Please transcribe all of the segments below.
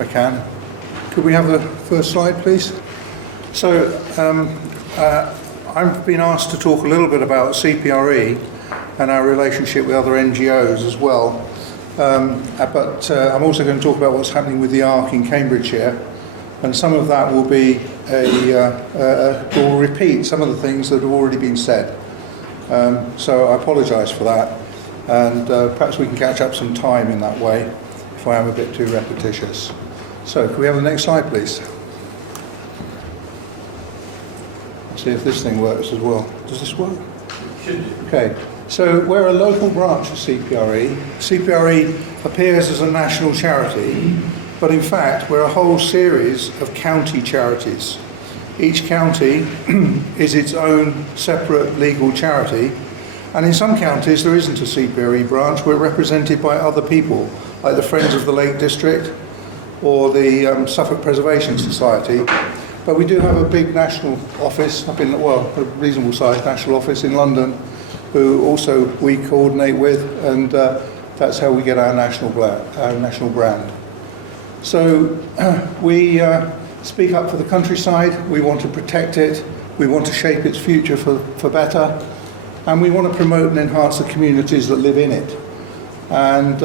if I can. Could we have the first slide, please? So, I've been asked to talk a little bit about CPRE and our relationship with other NGOs as well. But I'm also going to talk about what's happening with the Arc in Cambridgeshire, and some of that will be will repeat some of the things that have already been said. So I apologise for that, and perhaps we can catch up some time in that way if I am a bit too repetitious. So can we have the next slide, please? Let's see if this thing works as well. Does this work? It should do. Okay. So we're a local branch of CPRE. CPRE appears as a national charity, but in fact we're a whole series of county charities. Each county is its own separate legal charity, and in some counties there isn't a CPRE branch. We're represented by other people, like the Friends of the Lake District or the Suffolk Preservation Society. But we do have a big national office up in, well, a reasonable sized national office in London, who also we coordinate with, and that's how we get our national brand. So we speak up for the countryside. We want to protect it. We want to shape its future for better, and we want to promote and enhance the communities that live in it. And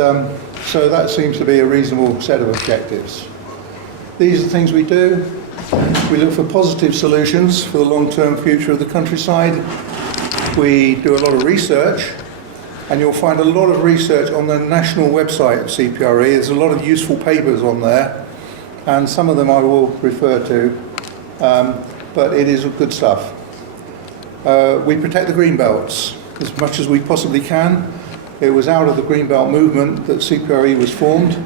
so that seems to be a reasonable set of objectives. These are the things we do. We look for positive solutions for the long-term future of the countryside. We do a lot of research, and you'll find a lot of research on the national website of CPRE. There's a lot of useful papers on there, and some of them I will refer to, but it is good stuff. We protect the greenbelts as much as we possibly can. It was out of the greenbelt movement that CPRE was formed,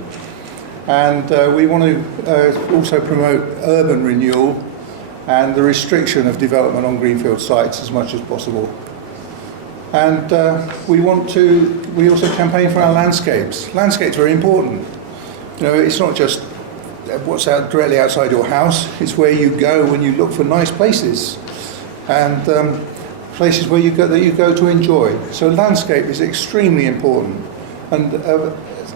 and we want to also promote urban renewal and the restriction of development on greenfield sites as much as possible. And we also campaign for our landscapes. Landscapes are very important. You know, it's not just what's out directly outside your house, it's where you go when you look for nice places, and places where you go to enjoy. So landscape is extremely important, and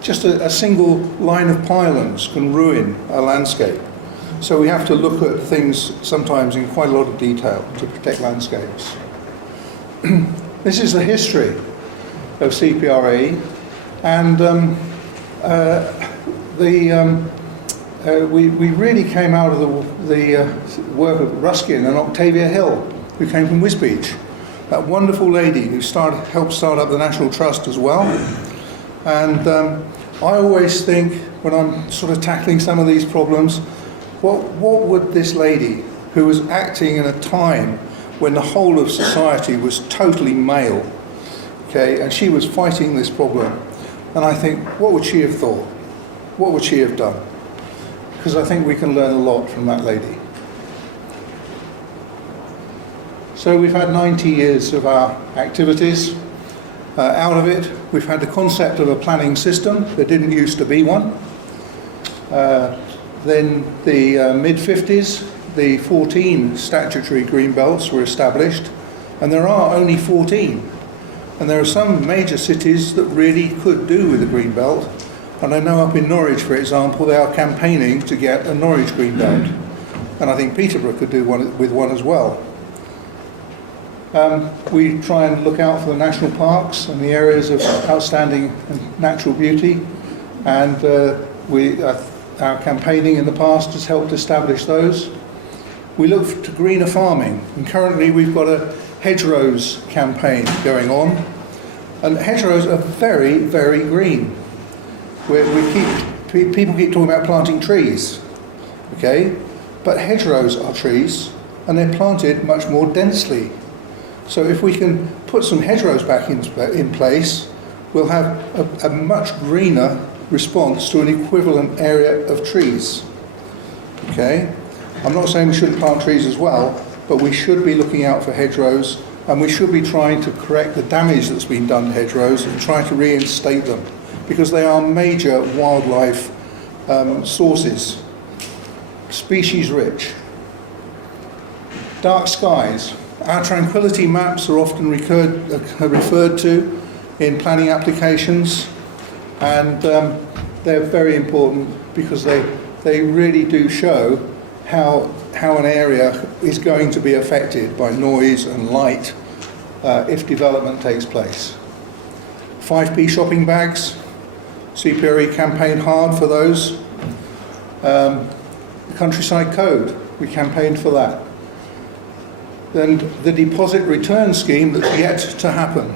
just a single line of pylons can ruin a landscape. So we have to look at things sometimes in quite a lot of detail to protect landscapes. This is the history of CPRE, and we really came out of the work of Ruskin and Octavia Hill, who came from Wisbech, that wonderful lady who helped start up the National Trust as well. And I always think, when I'm sort of tackling some of these problems, what would this lady, who was acting in a time when the whole of society was totally male, okay, and she was fighting this problem, and I think, what would she have thought? What would she have done? Because I think we can learn a lot from that lady. So we've had 90 years of our activities. Out of it, we've had the concept of a planning system. There didn't used to be one. Then the mid-50s, the 14 statutory greenbelts were established, and there are only 14. And there are some major cities that really could do with a greenbelt. And I know up in Norwich, for example, they are campaigning to get a Norwich greenbelt. And I think Peterborough could do with one as well. We try and look out for the national parks and the areas of outstanding natural beauty, and our campaigning in the past has helped establish those. We look to greener farming, and currently we've got a hedgerows campaign going on, and hedgerows are very, very green. People keep talking about planting trees, okay, but hedgerows are trees, and they're planted much more densely. So if we can put some hedgerows back in place, we'll have a much greener response to an equivalent area of trees. Okay? I'm not saying we shouldn't plant trees as well, but we should be looking out for hedgerows, and we should be trying to correct the damage that's been done to hedgerows and try to reinstate them, because they are major wildlife sources, species rich. Dark skies. Our tranquility maps are often referred to in planning applications, and they're very important because they they really do show how an area is going to be affected by noise and light if development takes place. 5p shopping bags, CPRE campaigned hard for those. The Countryside Code, we campaigned for that. Then the deposit return scheme that's yet to happen.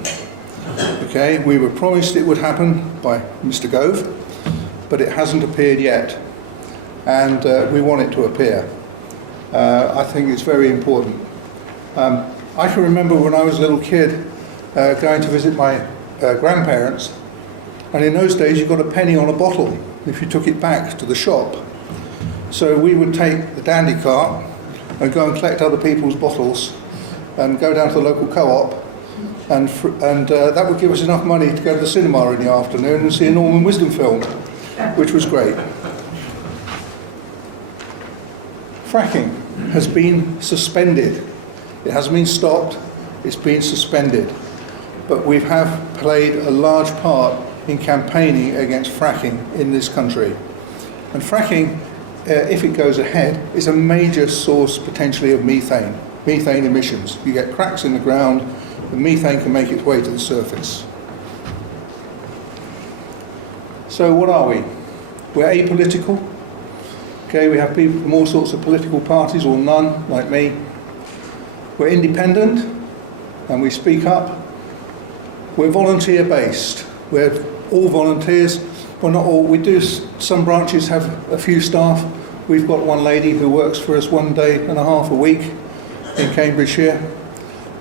Okay, we were promised it would happen by Mr. Gove, but it hasn't appeared yet, and we want it to appear. I think it's very important. I can remember when I was a little kid going to visit my grandparents, and in those days you got a penny on a bottle if you took it back to the shop. So we would take the dandy cart and go and collect other people's bottles and go down to the local co-op, and that would give us enough money to go to the cinema in the afternoon and see a Norman Wisdom film, which was great. Fracking has been suspended. It hasn't been stopped, it's been suspended. But we have played a large part in campaigning against fracking in this country. And fracking, if it goes ahead, is a major source potentially of methane emissions. You get cracks in the ground, the methane can make its way to the surface. So what are we? We're apolitical. Okay, we have people from all sorts of political parties, or none, like me. We're independent, and we speak up. We're volunteer-based. We're all volunteers. Well, not all. We do. Some branches have a few staff. We've got one lady who works for us 1 day and a half a week in Cambridgeshire.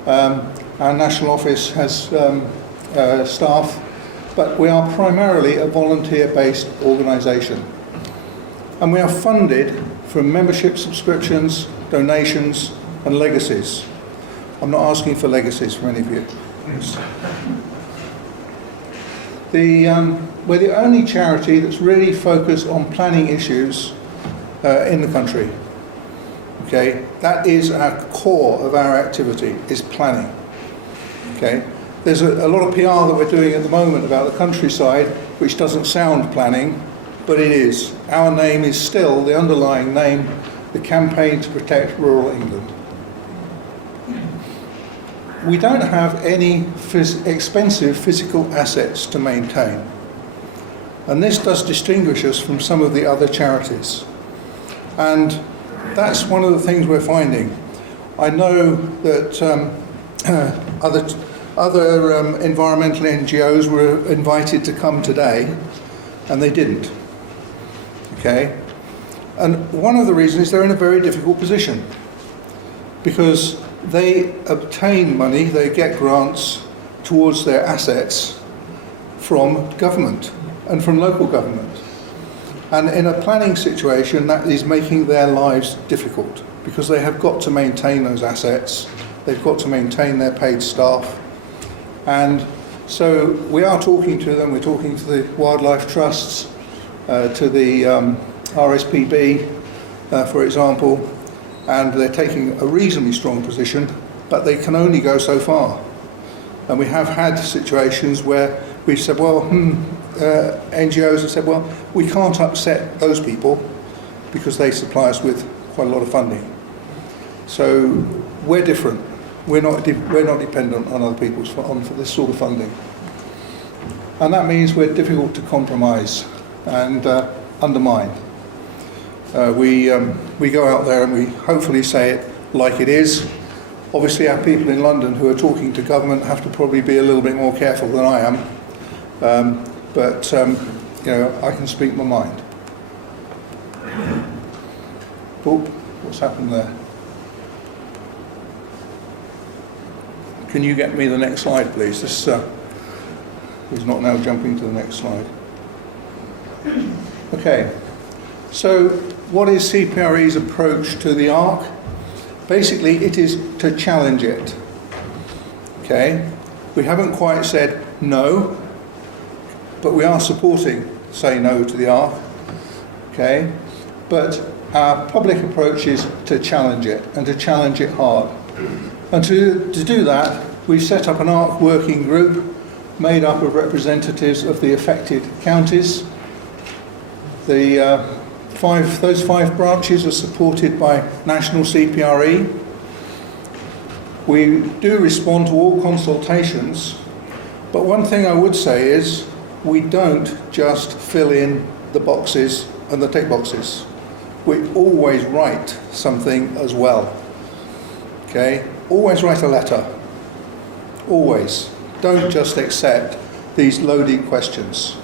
Our national office has staff, but we are primarily a volunteer-based organisation. And we are funded from membership subscriptions, donations, and legacies. I'm not asking for legacies from any of you. We're the only charity that's really focused on planning issues in the country. Okay, that is our core of our activity, is planning. Okay, there's a lot of PR that we're doing at the moment about the countryside, which doesn't sound planning, but it is. Our name is still the underlying name, the Campaign to Protect Rural England. We don't have any expensive physical assets to maintain, and this does distinguish us from some of the other charities. And that's one of the things we're finding. I know that other environmental NGOs were invited to come today, and they didn't. Okay? And one of the reasons is they're in a very difficult position, because they obtain money, they get grants towards their assets from government and from local government. And in a planning situation, that is making their lives difficult, because they have got to maintain those assets, they've got to maintain their paid staff. And so we are talking to them, we're talking to the wildlife trusts, to the RSPB, for example, and they're taking a reasonably strong position, but they can only go so far. And we have had situations where we've said, well, NGOs have said, well, we can't upset those people because they supply us with quite a lot of funding. So we're different. We're not dependent on other people's for this sort of funding. And that means we're difficult to compromise and undermine. We go out there and we hopefully say it like it is. Obviously our people in London who are talking to government have to probably be a little bit more careful than I am. But you know, I can speak my mind. Oh, what's happened there? Can you get me the next slide, please? This is not now jumping to the next slide. Okay, so what is CPRE's approach to the Arc? Basically, it is to challenge it. Okay, we haven't quite said no, but we are supporting say no to the Arc. Okay, but our public approach is to challenge it, and to challenge it hard. And to do that, we've set up an Arc working group made up of representatives of the affected counties, the Those five branches are supported by national CPRE. We do respond to all consultations, but one thing I would say is we don't just fill in the boxes and the tick boxes. We always write something as well. Okay? Always write a letter. Always. Don't just accept these loaded questions.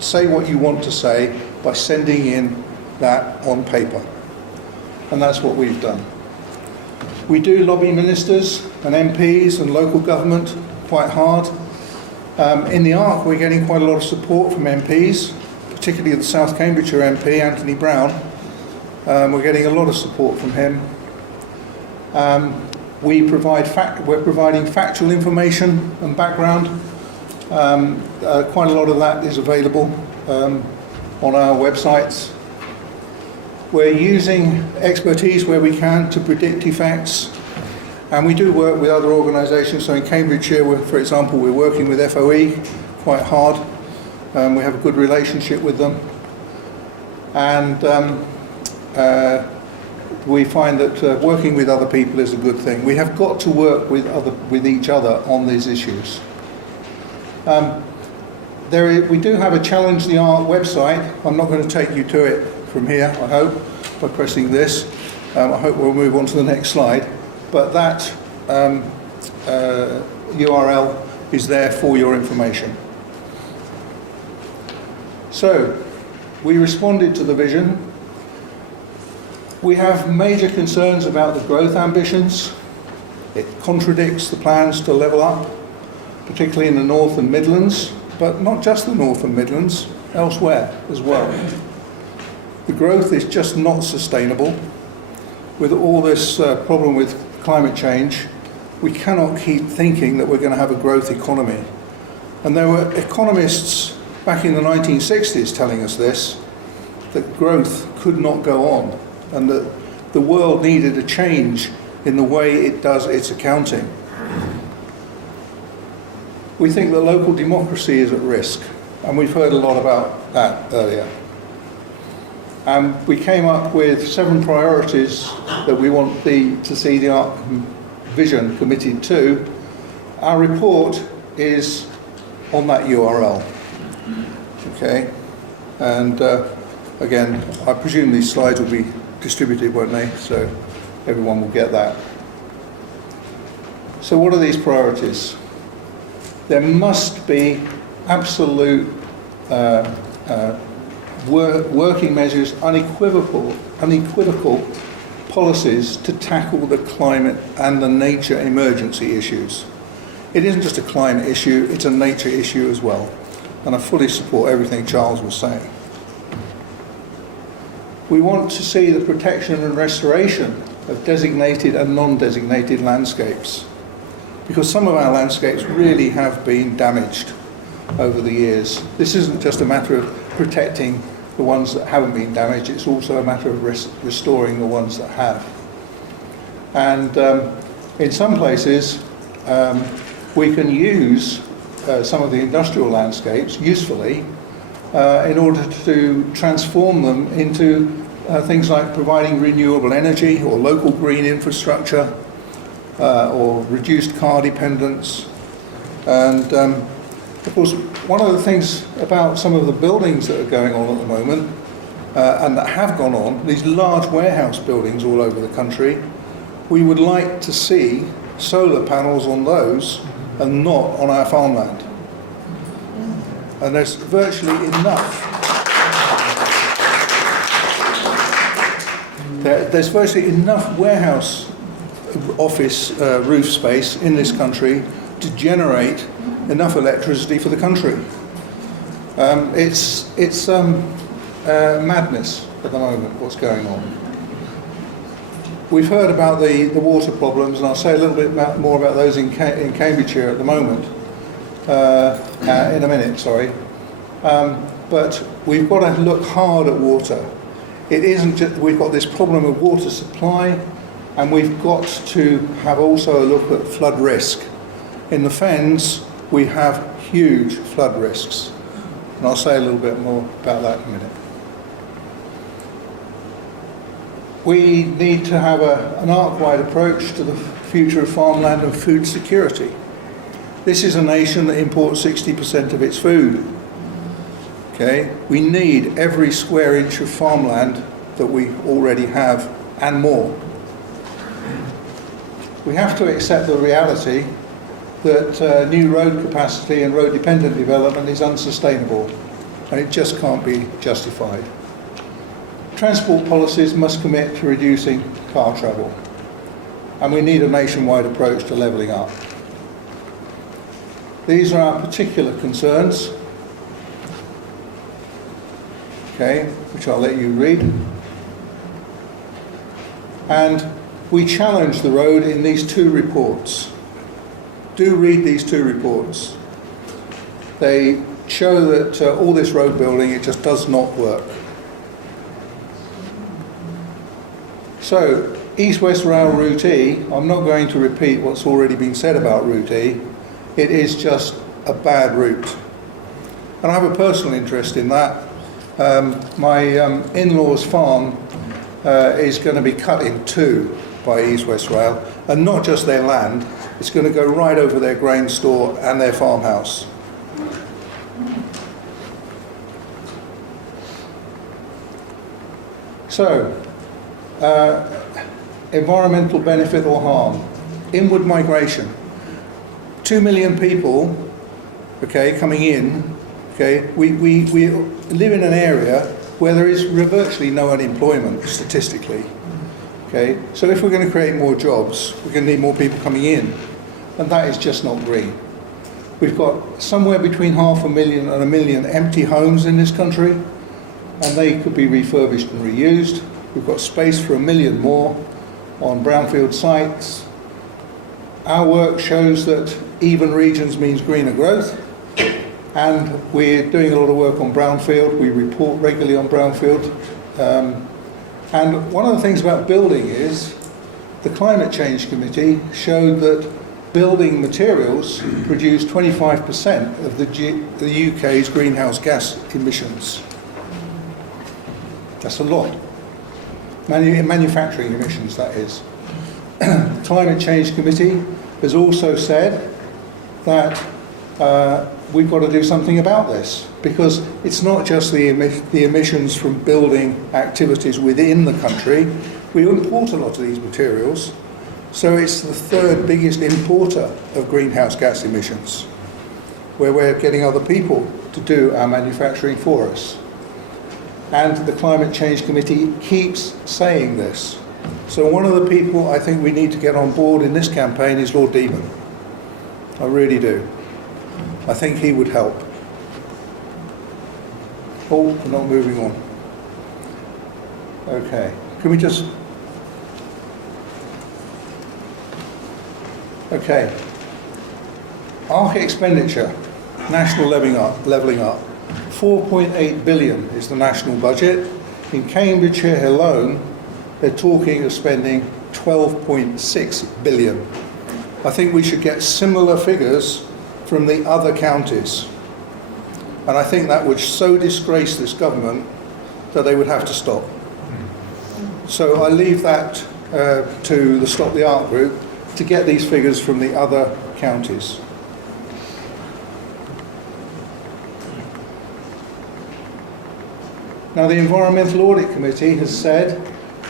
Say what you want to say by sending in that on paper. And that's what we've done. We do lobby ministers and MPs and local government quite hard. In the Arc, we're getting quite a lot of support from MPs, particularly the South Cambridgeshire MP, Anthony Brown. We're getting a lot of support from him. We're providing factual information and background. Quite a lot of that is available on our websites. We're using expertise where we can to predict effects, and we do work with other organisations. So in Cambridgeshire, for example, we're working with FOE quite hard. We have a good relationship with them, and we find that working with other people is a good thing. We have got to work with each other on these issues. We do have a Challenge the Arc website. I'm not going to take you to it from here, I hope, by pressing this. I hope we'll move on to the next slide. But that URL is there for your information. So, we responded to the vision. We have major concerns about the growth ambitions. It contradicts the plans to level up, particularly in the North and Midlands, but not just the North and Midlands, elsewhere as well. The growth is just not sustainable. With all this problem with climate change, we cannot keep thinking that we're going to have a growth economy. And there were economists back in the 1960s telling us this, that growth could not go on, and that the world needed a change in the way it does its accounting. We think that local democracy is at risk, and we've heard a lot about that earlier. We came up with 7 priorities that we want to see the Arc Vision committed to. Our report is on that URL. Okay, and again, I presume these slides will be distributed, won't they? So everyone will get that. So what are these priorities? There must be absolute working measures, unequivocal policies to tackle the climate and the nature emergency issues. It isn't just a climate issue, it's a nature issue as well. And I fully support everything Charles was saying. We want to see the protection and restoration of designated and non-designated landscapes, because some of our landscapes really have been damaged over the years. This isn't just a matter of protecting the ones that haven't been damaged, it's also a matter of restoring the ones that have. And in some places, we can use some of the industrial landscapes usefully in order to transform them into things like providing renewable energy or local green infrastructure or reduced car dependence. And of course, one of the things about some of the buildings that are going on at the moment and that have gone on, these large warehouse buildings all over the country, we would like to see solar panels on those and not on our farmland. And there's virtually enough. There's virtually enough warehouse office roof space in this country to generate enough electricity for the country. It's madness at the moment, what's going on. We've heard about the water problems, and I'll say a little bit more about those in Cambridgeshire at the moment, in a minute, sorry. But we've got to look hard at water. It isn't just, we've got this problem of water supply, and we've got to have also a look at flood risk. In the Fens, we have huge flood risks, and I'll say a little bit more about that in a minute. We need to have an arc-wide approach to the future of farmland and food security. This is a nation that imports 60% of its food. Okay? We need every square inch of farmland that we already have and more. We have to accept the reality that new road capacity and road-dependent development is unsustainable, and it just can't be justified. Transport policies must commit to reducing car travel, and we need a nationwide approach to levelling up. These are our particular concerns, okay, which I'll let you read. And we challenge the road in these two reports. Do read these two reports. They show that all this road building, it just does not work. So, East-West Rail Route E, I'm not going to repeat what's already been said about Route E. It is just a bad route. And I have a personal interest in that. My in-laws' farm is going to be cut in two by East-West Rail, and not just their land, it's going to go right over their grain store and their farmhouse. So, environmental benefit or harm. Inward migration. 2 million people, okay, coming in, okay, we live in an area where there is virtually no unemployment statistically. Okay, so if we're going to create more jobs, we're going to need more people coming in, and that is just not green. We've got somewhere between 500,000 and 1 million empty homes in this country, and they could be refurbished and reused. We've got space for 1 million more on brownfield sites. Our work shows that even regions means greener growth, and we're doing a lot of work on brownfield. We report regularly on brownfield. And one of the things about building is the Climate Change Committee showed that building materials produce 25% of the UK's greenhouse gas emissions. That's a lot. Manufacturing emissions, that is. The Climate Change Committee has also said that we've got to do something about this, because it's not just the emissions from building activities within the country. We import a lot of these materials, so it's the third biggest importer of greenhouse gas emissions, where we're getting other people to do our manufacturing for us. And the Climate Change Committee keeps saying this. So one of the people I think we need to get on board in this campaign is Lord Demon. I really do. I think he would help. Oh, we're not moving on. Okay, can we just... Okay. Arc expenditure, national levelling up. 4.8 billion is the national budget. In Cambridgeshire alone, they're talking of spending 12.6 billion. I think we should get similar figures from the other counties. And I think that would so disgrace this government that they would have to stop. So I leave that to the Stop the Arc group to get these figures from the other counties. Now, the Environmental Audit Committee has said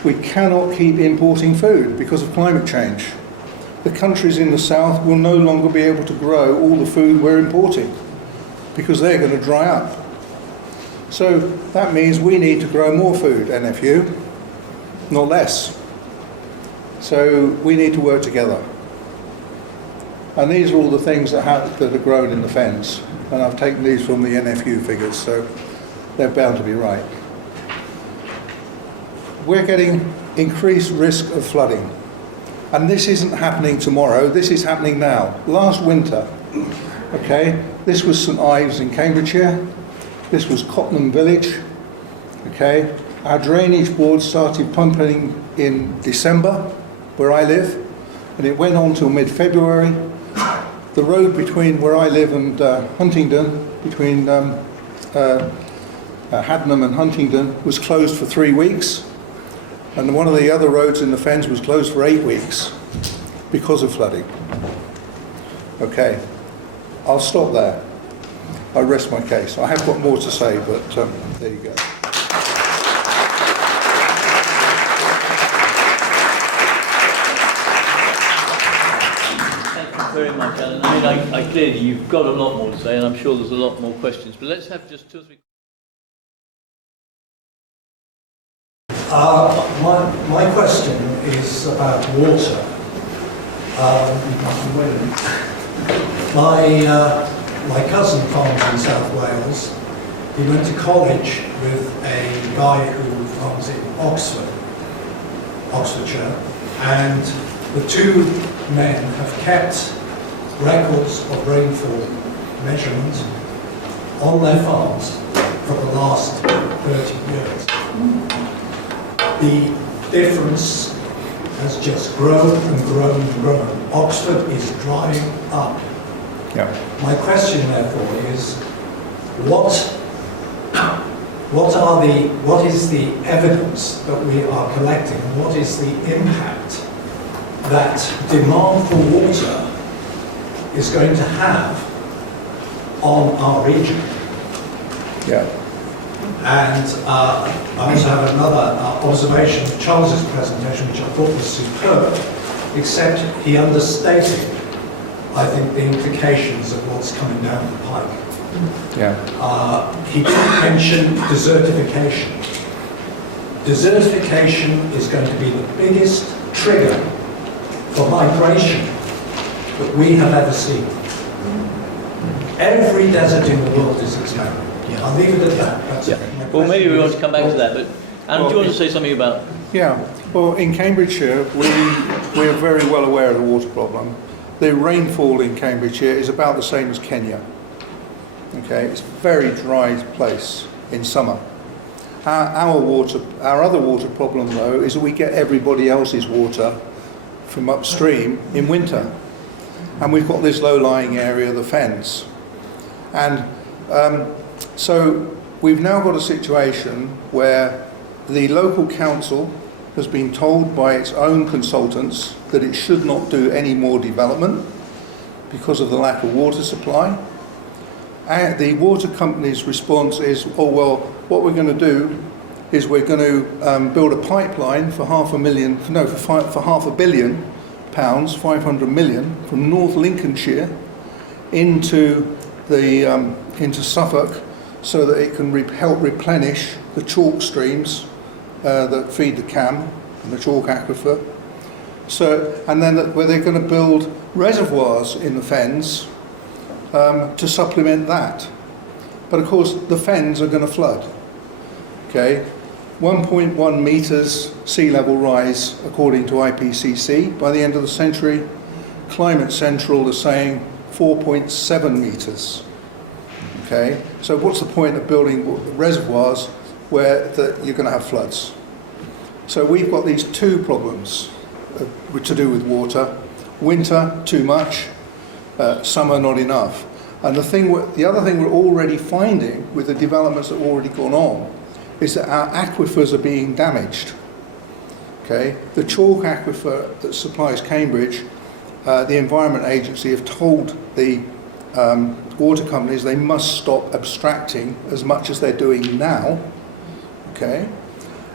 we cannot keep importing food because of climate change. The countries in the south will no longer be able to grow all the food we're importing because they're going to dry up. So that means we need to grow more food, NFU, not less. So we need to work together. And these are all the things that are grown in the fens. And I've taken these from the NFU figures, so they're bound to be right. We're getting increased risk of flooding. And this isn't happening tomorrow, this is happening now. Last winter, okay, this was St Ives in Cambridgeshire, this was Cottenham Village, okay. Our drainage board started pumping in December, where I live, and it went on till mid-February. The road between where I live and Huntingdon, between Haddenham and Huntingdon, was closed for 3 weeks. And one of the other roads in the Fens was closed for 8 weeks because of flooding. Okay, I'll stop there. I rest my case. I have got more to say, but there you go. Thank you very much, Alan. I mean, I clearly you've got a lot more to say, and I'm sure there's a lot more questions. But let's have just 2 or 3. My question is about water. My cousin farms in South Wales. He went to college with a guy who farms in Oxfordshire, and the two men have kept records of rainfall measurements on their farms for the last 30 years. The difference has just grown and grown and grown. Oxford is drying up. Yeah. My question, therefore, is what is the evidence that we are collecting? What is the impact that demand for water is going to have on our region? Yeah. And I also have another observation of Charles's presentation, which I thought was superb, except he understated, I think, the implications of what's coming down the pike. Yeah. He didn't mention desertification. Desertification is going to be the biggest trigger for migration that we have ever seen. Every desert in the world is expanding. I'll leave it at that. That's Yeah. Well, maybe we want to come back to that, but Alan, do you want to say something about? Yeah. Well, in Cambridgeshire, we are very well aware of the water problem. The rainfall in Cambridgeshire is about the same as Kenya. Okay, it's a very dry place in summer. Our other water problem, though, is that we get everybody else's water from upstream in winter, and we've got this low-lying area, the Fens, and so we've now got a situation where the local council has been told by its own consultants that it should not do any more development because of the lack of water supply. And the water company's response is, oh well, what we're going to do is we're going to build a pipeline for £500 million, £500 million, from North Lincolnshire into Suffolk, so that it can help replenish the chalk streams that feed the Cam and the chalk aquifer. So, and then where they're going to build reservoirs in the Fens to supplement that. But of course, the Fens are going to flood. Okay, 1.1 metres sea level rise according to IPCC by the end of the century. Climate Central is saying 4.7 metres. Okay, so what's the point of building reservoirs where you're going to have floods? So we've got these two problems to do with water. Winter, too much. Summer, not enough. And the other thing we're already finding with the developments that have already gone on is that our aquifers are being damaged. Okay, the chalk aquifer that supplies Cambridge, the Environment Agency have told the water companies they must stop abstracting as much as they're doing now. Okay,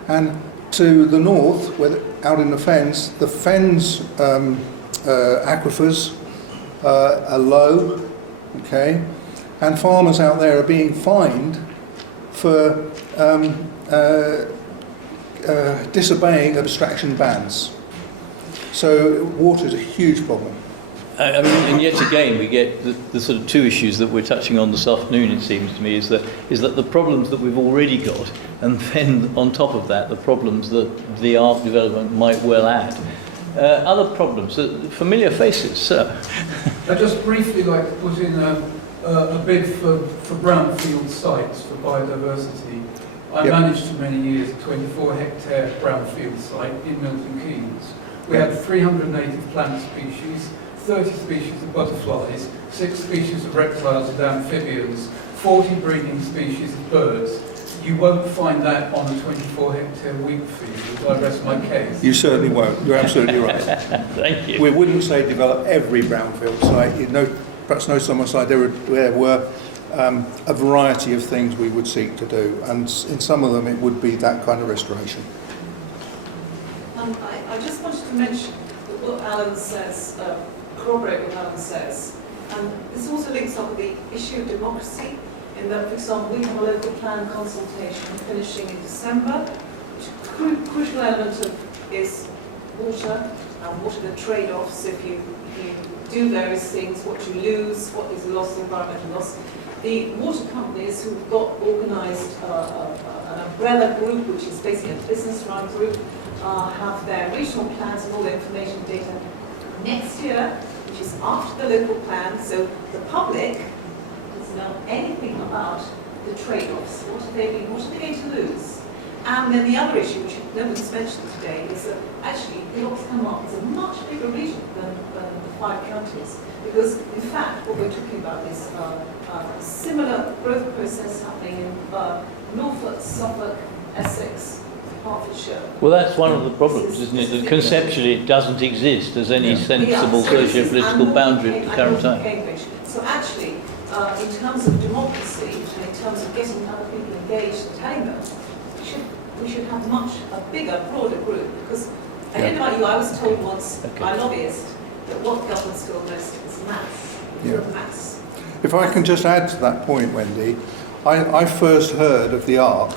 and to the north, out in the Fens aquifers are low. Okay, and farmers out there are being fined for disobeying abstraction bans. So water is a huge problem. I mean, and yet again, we get the sort of two issues that we're touching on this afternoon, it seems to me, is that the problems that we've already got, and then on top of that, the problems that the ARC development might well add. Other problems, familiar faces, sir. I'd just briefly like to put in a bid for brownfield sites for biodiversity. I managed for many years a 24-hectare brownfield site in Milton Keynes. We had 300 native plant species, 30 species of butterflies, 6 species of reptiles and amphibians, 40 breeding species of birds. you won't find that on a 24 hectare wheat field. I rest my case. You certainly won't. You're absolutely right. Thank you. We wouldn't say develop every brownfield site. You know, perhaps no summer site. There were a variety of things we would seek to do, and in some of them it would be that kind of restoration. I just wanted to mention that what Alan says, corroborate what Alan says, and this also links up with the issue of democracy, in that, for example, we have a local plan consultation finishing in December, which a crucial element of is water, and what are the trade-offs if you do various things, what you lose, what is the loss, environmental loss. The water companies who've got organised an umbrella group, which is basically a business-run group, have their regional plans and all the information data next year, which is after the local plan, so the public doesn't know anything about the trade-offs. What are they going to lose? And then the other issue, which nobody's mentioned today, is that actually the Ox come up is a much bigger region than the 5 counties, because in fact what we're talking about is a similar growth process happening in Norfolk, Suffolk, Essex, Hertfordshire. Well, that's one of the problems, isn't it? That conceptually it doesn't exist as any sensible socio-political boundary at the current time. Cambridge. So actually, in terms of democracy, and in terms of getting other people engaged and telling them, we should have a bigger, broader group. Because I don't know about you, I was told once by a lobbyist that what governments feel most is maths. Maths. If I can just add to that point, Wendy, I first heard of the Arc,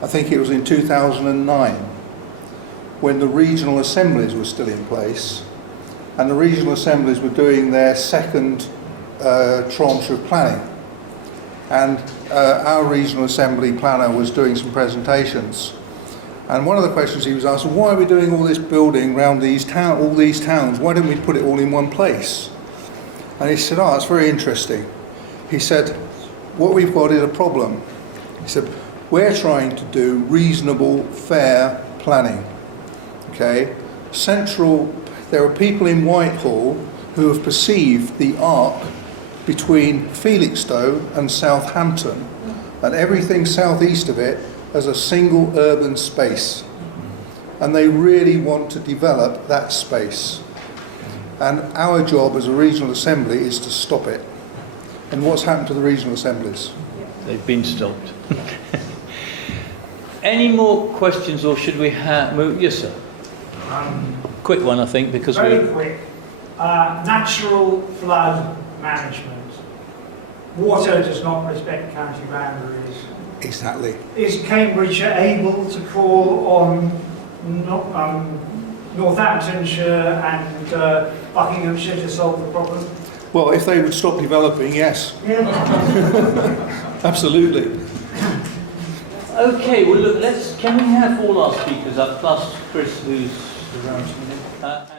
I think it was in 2009, when the regional assemblies were still in place, and the regional assemblies were doing their second tranche of planning. And our regional assembly planner was doing some presentations. And one of the questions he was asked, why are we doing all this building around all these towns? Why don't we put it all in one place? And he said, oh, that's very interesting. He said, what we've got is a problem. He said, we're trying to do reasonable, fair planning. Okay? There are people in Whitehall who have perceived the Arc between Felixstowe and Southampton, and everything southeast of it as a single urban space. And they really want to develop that space. And our job as a regional assembly is to stop it. And what's happened to the regional assemblies? They've been stopped. Any more questions, or should we move? Yes, sir. Quick one, I think, because very quick. Natural flood management. Water does not respect county boundaries. Exactly. Is Cambridgeshire able to call on Northamptonshire and Buckinghamshire to solve the problem? Well, if they would stop developing, yes. Yeah. Absolutely. Okay, well look, can we have all our speakers up, plus Chris, who's around.